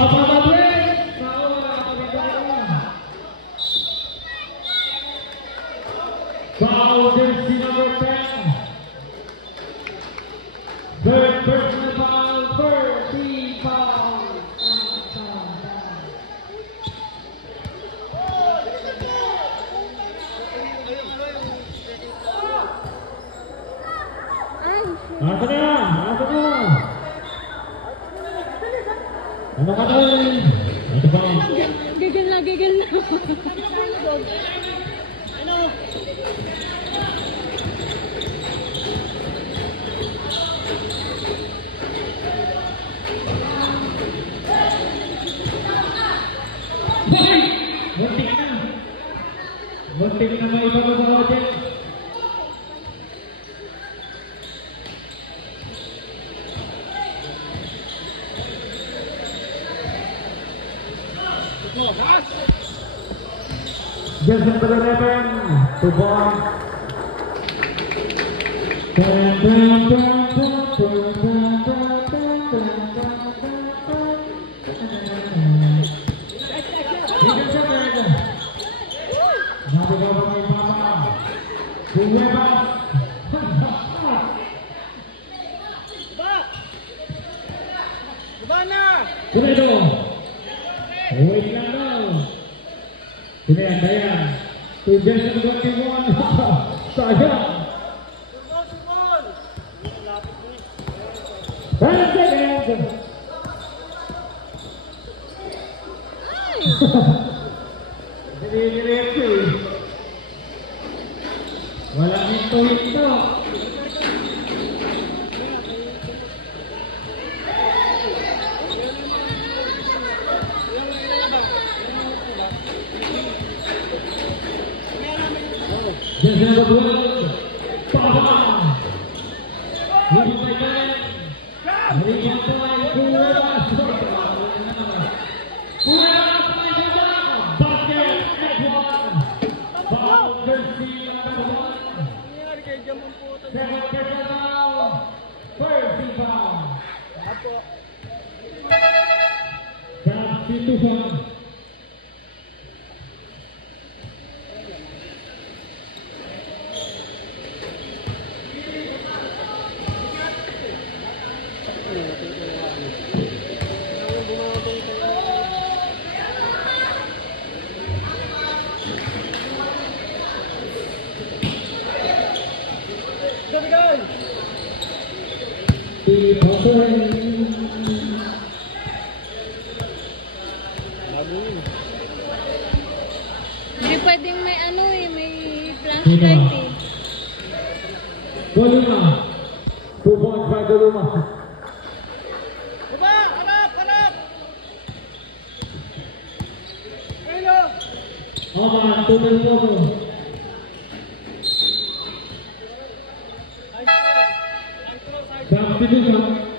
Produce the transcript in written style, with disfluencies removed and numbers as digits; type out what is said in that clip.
Papa Madrid! Foul jersey number 10. Third personal foul, 30 foul. Asa na! Ano ka doon? Ito ba? Gigil na. Ano? Muntik na may iba sa audience. Just number 11 to ball. Kunedo. Wait lang daw. Dayan. To just 21. Sayang. Diretso eh. Walang ito. Jersey number 12, Papa. Hindi pa yan. Hindi pa yan. Kuweras. Basket, Edward. Foul jersey number 1. Second personal foul. Third foul. That's 2 foul. Hindi pwedeng may may flashlight eh. Doluma. 2 points by Doluma. Harap! Hello! Oman, 2 points po. Substitution.